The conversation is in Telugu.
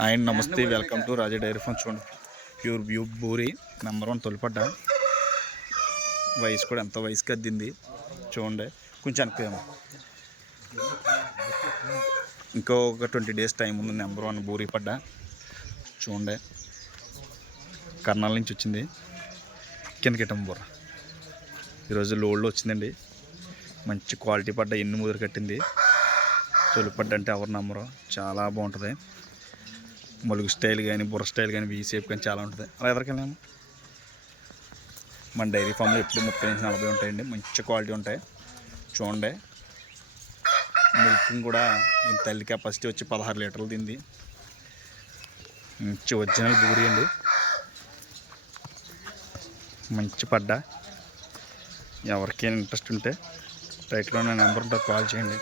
అండ్ నమస్తే, welcome to Raja dairy farm. చూడండి, ప్యూర్ వ్యూ బూరి నెంబర్ 1 తొలిపడ్డ. వయసు కూడా ఎంత వయసుకి అద్దింది చూడండి. కొంచెం అనుకోము, ఇంకో ఒక 20 days టైం ఉంది. నెంబర్ 1 బూరి పడ్డ చూడండి. కర్నాల నుంచి వచ్చింది, కిందకిటం బుర్ర. ఈరోజు లోడ్లో వచ్చిందండి. మంచి క్వాలిటీ పడ్డ, ఎన్ని ముదురు కట్టింది. తొలిపడ్డ అంటే ఎవరు నమ్మరు, చాలా బాగుంటుంది. మలుగు స్టైల్ కానీ, బుర్ర స్టైల్ కానీ, వీ షేప్ కానీ చాలా ఉంటుంది. అలా ఎదరికెళ్ళాము. మన డైరీ ఫామ్లో ఎప్పుడు 30 నుంచి 40 ఉంటాయండి. మంచి క్వాలిటీ ఉంటాయి చూడండి. మిల్కింగ్ కూడా దీని తల్లి కెపాసిటీ వచ్చి 16 లీటర్లు తింది. మంచి ఒరిజినల్ బూరి అండి, మంచి పడ్డ. ఎవరికైనా ఇంట్రెస్ట్ ఉంటే రైట్లో నా నెంబర్ ఉంటే కాల్ చేయండి.